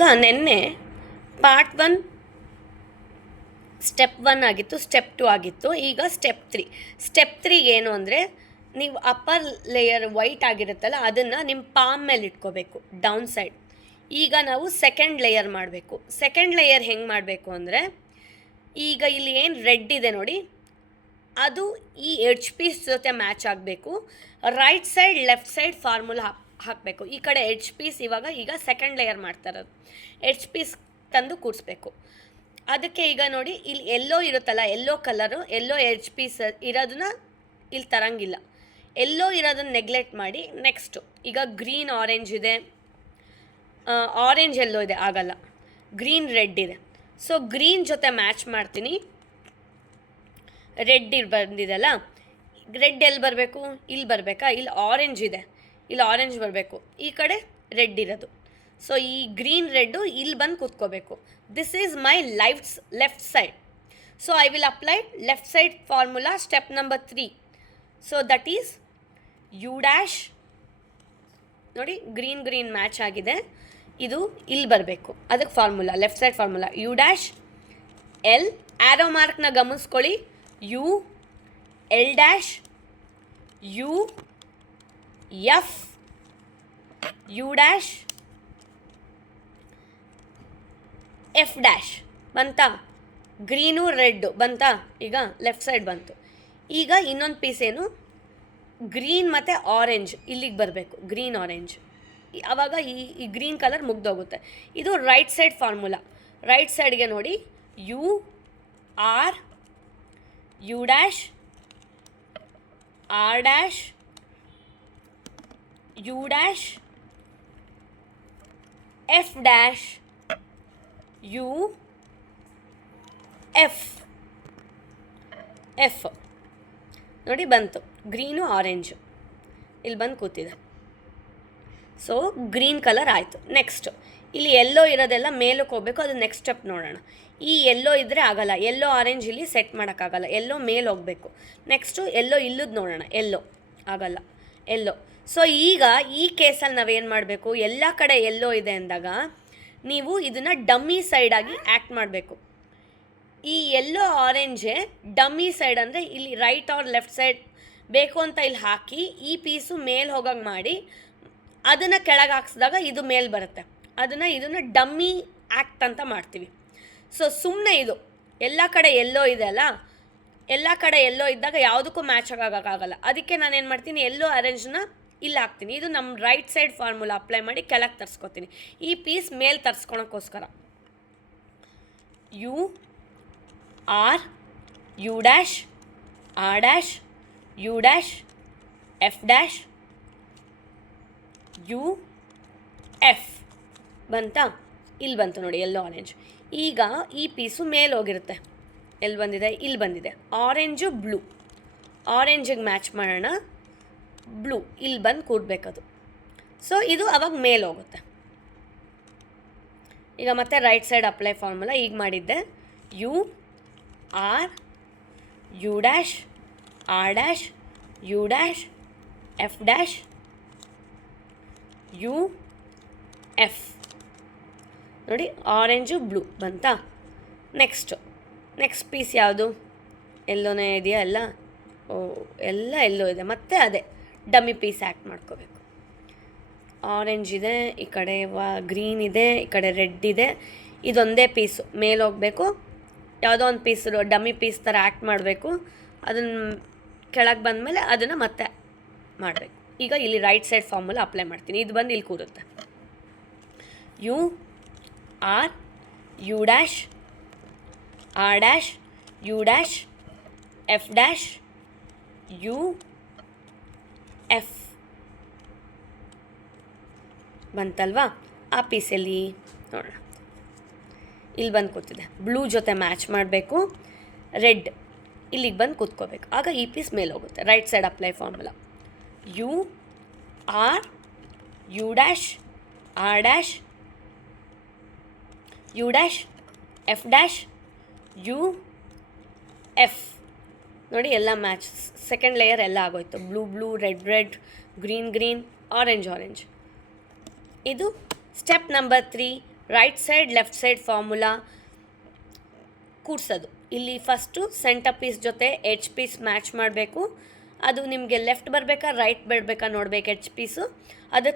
ಈಗ ನಿನ್ನೆ part 1 step 1 ಆಗಿತ್ತು, ಸ್ಟೆಪ್ 2 ಆಗಿತ್ತು. ಈಗ ಸ್ಟೆಪ್ 3. ಸ್ಟೆಪ್ 3 ಏನು ಅಂದರೆ, ನೀವು ಅಪ್ಪರ್ ಲೇಯರ್ ವೈಟ್ ಆಗಿರುತ್ತಲ್ಲ ಅದನ್ನು ನಿಮ್ಮ ಪಾಮ್ ಮೇಲೆ ಇಟ್ಕೋಬೇಕು ಡೌನ್ ಸೈಡ್. ಈಗ ನಾವು ಸೆಕೆಂಡ್ ಲೇಯರ್ ಮಾಡಬೇಕು. ಸೆಕೆಂಡ್ ಲೇಯರ್ ಹೆಂಗೆ ಮಾಡಬೇಕು ಅಂದರೆ, ಈಗ ಇಲ್ಲಿ ಏನು ರೆಡ್ ಇದೆ ನೋಡಿ, ಅದು ಈ ಎಡ್ಜ್ ಪೀಸ್ ಜೊತೆ ಮ್ಯಾಚ್ ಆಗಬೇಕು. Right side left side formula ಹಾಕಬೇಕು. ಈ ಕಡೆ ಎಡ್ಜ್ ಪೀಸ್ ಈಗ ಸೆಕೆಂಡ್ ಲೇಯರ್ ಮಾಡ್ತಾರದು, ಎಡ್ಜ್ ಪೀಸ್ ತಂದು ಕೂರಿಸ್ಬೇಕು. ಅದಕ್ಕೆ ಈಗ ನೋಡಿ, ಇಲ್ಲಿ ಎಲ್ಲೋ ಇರುತ್ತಲ್ಲ, ಎಲ್ಲೋ ಕಲರು, ಎಲ್ಲೋ ಎಡ್ಜ್ ಪೀಸ್ ಇರೋದನ್ನ ಇಲ್ಲಿ ತರಂಗಿಲ್ಲ. ಎಲ್ಲೋ ಇರೋದನ್ನ ನೆಗ್ಲೆಕ್ಟ್ ಮಾಡಿ. ನೆಕ್ಸ್ಟು ಈಗ ಗ್ರೀನ್ ಆರೆಂಜ್ ಇದೆ, ಆರೆಂಜ್ ಎಲ್ಲೋ ಇದೆ, ಆಗಲ್ಲ. ಗ್ರೀನ್ ರೆಡ್ ಇದೆ. ಸೊ ಗ್ರೀನ್ ಜೊತೆ ಮ್ಯಾಚ್ ಮಾಡ್ತೀನಿ. ರೆಡ್ ಬಂದಿದೆಲ್ಲ, ರೆಡ್ ಎಲ್ಲಿ ಬರಬೇಕು? ಇಲ್ಲಿ ಬರಬೇಕಾ? ಇಲ್ಲಿ ಆರೆಂಜ್ ಇದೆ, ಇಲ್ಲಿ ಆರೆಂಜ್ ಬರಬೇಕು. ಈ ಕಡೆ ರೆಡ್ ಇರೋದು. ಸೊ ಈ ಗ್ರೀನ್ ರೆಡ್ಡು ಇಲ್ಲಿ ಬಂದು ಕೂತ್ಕೋಬೇಕು. This is my left side. So I will apply left side formula step number 3. So that is U dash. ನೋಡಿ, ಗ್ರೀನ್ ಮ್ಯಾಚ್ ಆಗಿದೆ. ಇದು ಇಲ್ಲಿ ಬರಬೇಕು. ಅದಕ್ಕೆ formula, left side formula U dash L. Arrow ಮಾರ್ಕ್ನ ಗಮನಿಸ್ಕೊಳ್ಳಿ. U L dash U F U dash F dash. ಬಂತಾ? Green red ಬಂತಾ? ಈಗ ಲೆಫ್ಟ್ ಸೈಡ್ ಬಂತು. ಈಗ ಇನ್ನೊಂದು ಪೀಸ್ ಏನು, ಗ್ರೀನ್ ಮತ್ತು ಆರೆಂಜ್ ಇಲ್ಲಿಗೆ ಬರಬೇಕು. ಗ್ರೀನ್ ಆರೆಂಜ್ ಆವಾಗ ಈ ಗ್ರೀನ್ ಕಲರ್ ಮುಗ್ದೋಗುತ್ತೆ. ಇದು ರೈಟ್ ಸೈಡ್ ಫಾರ್ಮುಲಾ. ರೈಟ್ ಸೈಡ್ಗೆ ನೋಡಿ, U R U dash R dash U dash F dash U F F. ನೋಡಿ ಬಂತು, ಗ್ರೀನು ಆರೆಂಜು ಇಲ್ಲಿ ಬಂದು ಕೂತಿದೆ. ಸೊ ಗ್ರೀನ್ ಕಲರ್ ಆಯಿತು. ನೆಕ್ಸ್ಟು ಇಲ್ಲಿ ಎಲ್ಲೋ ಇರೋದೆಲ್ಲ ಮೇಲಕ್ಕೆ ಹೋಗಬೇಕು. ಅದು ನೆಕ್ಸ್ಟ್ ಸ್ಟೆಪ್ ನೋಡೋಣ. ಈ ಎಲ್ಲೋ ಇದ್ದರೆ ಆಗೋಲ್ಲ, ಎಲ್ಲೋ ಆರೆಂಜ್ ಇಲ್ಲಿ ಸೆಟ್ ಮಾಡೋಕ್ಕಾಗಲ್ಲ, ಎಲ್ಲೋ ಮೇಲೆ ಹೋಗಬೇಕು. ನೆಕ್ಸ್ಟು ಎಲ್ಲೋ ಇಲ್ಲದ್ದು ನೋಡೋಣ. ಎಲ್ಲೋ ಆಗಲ್ಲ, ಎಲ್ಲೋ. ಸೊ ಈಗ ಈ ಕೇಸಲ್ಲಿ ನಾವೇನು ಮಾಡಬೇಕು, ಎಲ್ಲ ಕಡೆ ಎಲ್ಲೋ ಇದೆ ಅಂದಾಗ ನೀವು ಇದನ್ನು ಡಮ್ಮಿ ಸೈಡಾಗಿ ಆ್ಯಕ್ಟ್ ಮಾಡಬೇಕು. ಈ ಎಲ್ಲೋ ಆರೆಂಜೇ ಡಮ್ಮಿ ಸೈಡ್ ಅಂದರೆ ಇಲ್ಲಿ ರೈಟ್ ಆರ್ ಲೆಫ್ಟ್ ಸೈಡ್ ಬೇಕು ಅಂತ ಇಲ್ಲಿ ಹಾಕಿ, ಈ ಪೀಸು ಮೇಲೆ ಹೋಗಂಗೆ ಮಾಡಿ ಅದನ್ನು ಕೆಳಗೆ ಹಾಕ್ಸಿದಾಗ ಇದು ಮೇಲೆ ಬರುತ್ತೆ. ಇದನ್ನು ಡಮ್ಮಿ ಆ್ಯಕ್ಟ್ ಅಂತ ಮಾಡ್ತೀವಿ. ಸೊ ಸುಮ್ಮನೆ ಇದು ಎಲ್ಲ ಕಡೆ ಎಲ್ಲೋ ಇದೆ ಅಲ್ಲ, ಎಲ್ಲ ಕಡೆ ಎಲ್ಲೋ ಇದ್ದಾಗ ಯಾವುದಕ್ಕೂ ಮ್ಯಾಚ್ ಆಗೋಕ್ಕಾಗಲ್ಲ. ಅದಕ್ಕೆ ನಾನೇನು ಮಾಡ್ತೀನಿ, ಎಲ್ಲೋ ಆರೆಂಜ್ನ ಇಲ್ಲಿ ಹಾಕ್ತೀನಿ. ಇದು ನಮ್ಮ ರೈಟ್ ಸೈಡ್ ಫಾರ್ಮುಲಾ ಅಪ್ಲೈ ಮಾಡಿ ಕೆಳಗೆ ತರಿಸ್ಕೊತೀನಿ. ಈ ಪೀಸ್ ಮೇಲೆ ತರಿಸ್ಕೊಳಕ್ಕೋಸ್ಕರ U R U dash R dash U dash F dash U F ಬಂತಾ? ಇಲ್ಲಿ ಬಂತು ನೋಡಿ, ಎಲ್ಲೋ ಆರೆಂಜ್. ಈಗ ಈ ಪೀಸು ಮೇಲೆ ಹೋಗಿರುತ್ತೆ. ಎಲ್ಲಿ ಬಂದಿದೆ? ಇಲ್ಲಿ ಬಂದಿದೆ. ಆರೆಂಜು ಬ್ಲೂ, ಆರೆಂಜಿಗೆ ಮ್ಯಾಚ್ ಮಾಡೋಣ. ಬ್ಲೂ ಇಲ್ಲಿ ಬಂದು ಕೂಡಬೇಕದು. ಸೊ ಇದು ಅವಾಗ ಮೇಲೆ ಹೋಗುತ್ತೆ. ಈಗ ಮತ್ತೆ ರೈಟ್ ಸೈಡ್ ಅಪ್ಲೈ ಫಾರ್ಮುಲಾ ಈಗ ಮಾಡಿದ್ದೆ. U R U dash R dash U dash F dash U F. ನೋಡಿ, ಆರೆಂಜು ಬ್ಲೂ ಬಂತಾ? ನೆಕ್ಸ್ಟ್ ಪೀಸ್ ಯಾವುದು? ಎಲ್ಲೋನೇ ಇದೆಯಾ? ಎಲ್ಲ ಎಲ್ಲೋ ಇದೆ. ಮತ್ತೆ ಅದೇ ಡಮ್ಮಿ ಪೀಸ್ ಆ್ಯಕ್ಟ್ ಮಾಡ್ಕೋಬೇಕು. ಆರೆಂಜ್ ಇದೆ, ಈ ಕಡೆ ಗ್ರೀನ್ ಇದೆ, ಈ ಕಡೆ ರೆಡ್ ಇದೆ. ಇದೊಂದೇ ಪೀಸು ಮೇಲೆ ಹೋಗಬೇಕು. ಯಾವುದೋ ಒಂದು ಪೀಸ್ ಡಮ್ಮಿ ಪೀಸ್ ಥರ ಆ್ಯಕ್ಟ್ ಮಾಡಬೇಕು. ಅದನ್ನು ಕೆಳಗೆ ಬಂದಮೇಲೆ ಅದನ್ನು ಮತ್ತೆ ಮಾಡಬೇಕು. ಈಗ ಇಲ್ಲಿ ರೈಟ್ ಸೈಡ್ ಫಾರ್ಮುಲಾ ಅಪ್ಲೈ ಮಾಡ್ತೀನಿ. ಇದು ಬಂದು ಇಲ್ಲಿ ಕೂರುತ್ತೆ. U R U dash R dash U dash F dash U F ಬಂತಲ್ವಾ? ಆ ಪೀಸಲ್ಲಿ ನೋಡೋಣ, ಇಲ್ಲಿ ಬಂದು ಕೂತಿದೆ. ಬ್ಲೂ ಜೊತೆ ಮ್ಯಾಚ್ ಮಾಡಬೇಕು. ರೆಡ್ ಇಲ್ಲಿಗೆ ಬಂದು ಕೂತ್ಕೋಬೇಕು. ಆಗ ಈ ಪೀಸ್ ಮೇಲೆ ಹೋಗುತ್ತೆ. Right side apply formula U R U dash R dash U dash F dash U F. ನೋಡಿ, ಎಲ್ಲ ಮ್ಯಾಚ್. ಸೆಕೆಂಡ್ ಲೇಯರ್ ಎಲ್ಲ ಆಗೋಯ್ತು. Blue red green orange. ಇದು step number 3 right side left side formula ಕೂಡ್ಸೋದು. ಇಲ್ಲಿ first center piece ಜೊತೆ edge piece match ಮಾಡಬೇಕು. ಅದು ನಿಮಗೆ ಲೆಫ್ಟ್ ಬರಬೇಕಾ ರೈಟ್ ಬರಬೇಕಾ ನೋಡಬೇಕು ಎಡ್ಜ್ ಪೀಸು. ಅದಕ್ಕೆ